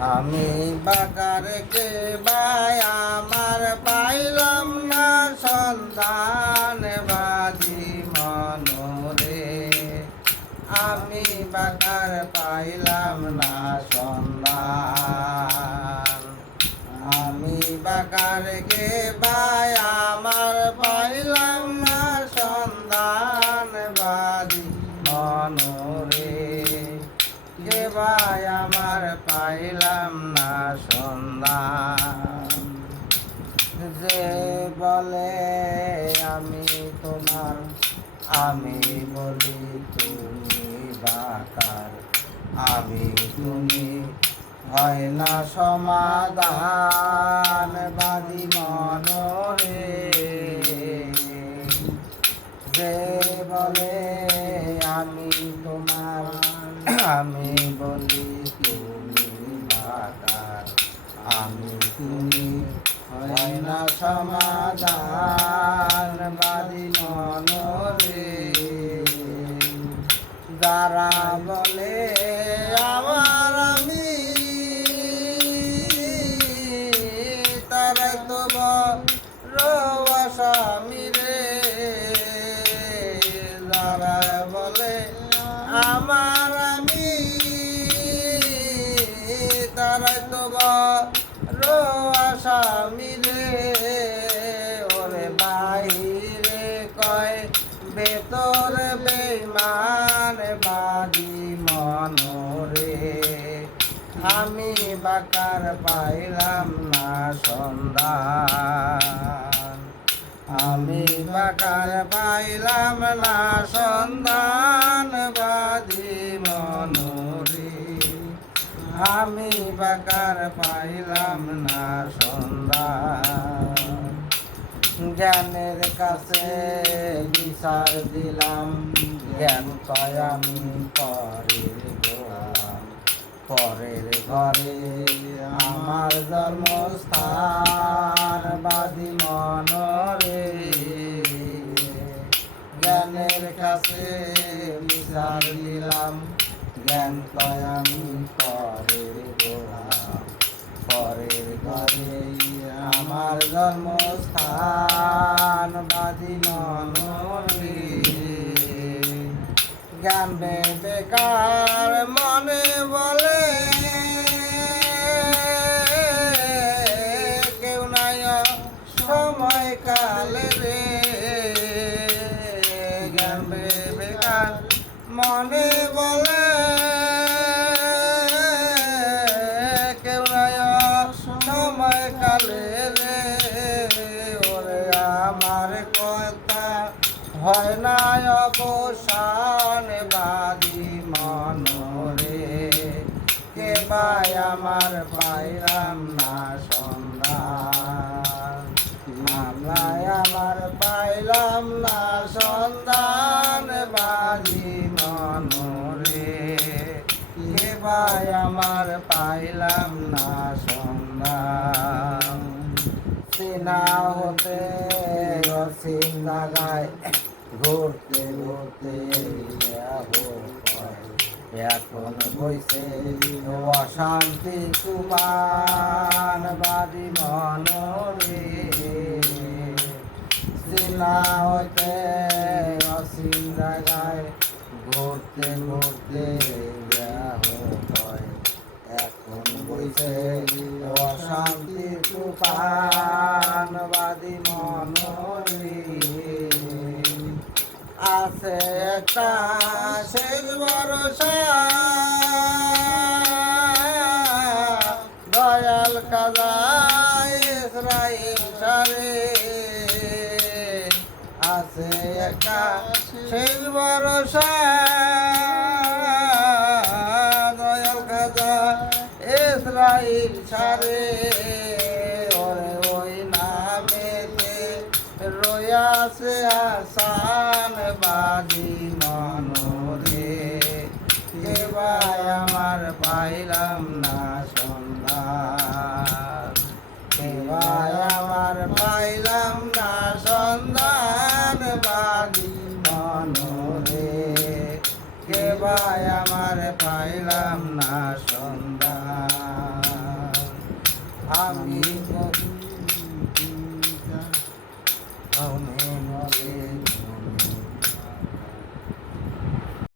আমি বাকার কে বাই আমার পাইলাম না সন্তান বাদি মনোরে। আমি বাকার পাইলাম না সন্তান। আমি বাকার কে বাই আমার পাইলাম না সন্তান বাদি মনোরে। কে ভাই আমার পাইলাম না সন্ধান। যে বলে আমি তোমার, আমি বলি তুমি বাকার। আমি তুমি হয় না সমাধান বাদি মনোরে। যে বলে আমি তোমার, আমি বলি তুমি বাকার। আমি তুমি হয় না সমাধান বাদি মনোরে। যারা বলে আমার আমি, তারা তো বড় আসামি রে। যারা বলে আমার আমি, তারাই তো বড় আসামি রে। ওরে বাইরে কয় ভেতরে বেঈমান বাদি মনোরে। আমি বাকার পাইলাম না সন্ধান। আমি বাকার পাইলাম না সন্ধান বাদি মনোরে। আমি বাকার পাইলাম না সন্ধান। জ্ঞানের কাছে বিচার দিলাম, জ্ঞান পাই আমি পরের গোলাম। পরের ঘরে আমার জন্মস্থান বাদি মনোরে। জ্ঞানের কাছে বিচার দিলাম, জ্ঞান পাই আমি পরের গোলাম। পরের ঘরে আমার জন্মস্থান বাদি মনোরে। জ্ঞান বেকার মনে বলে কেউ নাই সময় কালে রে। জ্ঞান বেকার মনে বলে কেউ নাই সময় কালে রে। ওরে আমার কথা হয় না অবসান বাদি মনোরে। কে ভাই আমার পাইলাম না সন্ধান। আমরা আমার পাইলাম না সন্ধান বাদি মনোরে। কে ভাই আমার পাইলাম না সন্ধান। চেনা হতে অসীম জায়গায় ঘুরতে ঘুরতে এখন বইছে অশান্তি তুফান বাদি মনোরে। চেনা হতে অসীম জায়গায় ঘুরতে ঘুরতে এখন বইছে অশান্তি তুফান বাদি মনোরে। আছে একটা শেষ ভরসা দয়াল কাজা ইসরাইল সারে। আছে একটা শেষ ভরসা দয়াল কাজা ইসরাইল সারে। ওরে ওই নামেতে রয়াছে আসান বাদি মনোরে। কে ভাই আমার পাইলাম না সন্ধান। কে ভাই আমার পাইলাম না সন্ধান বাদি মনোরে। কে ভাই আমার পাইলাম না সন্ধান। আমি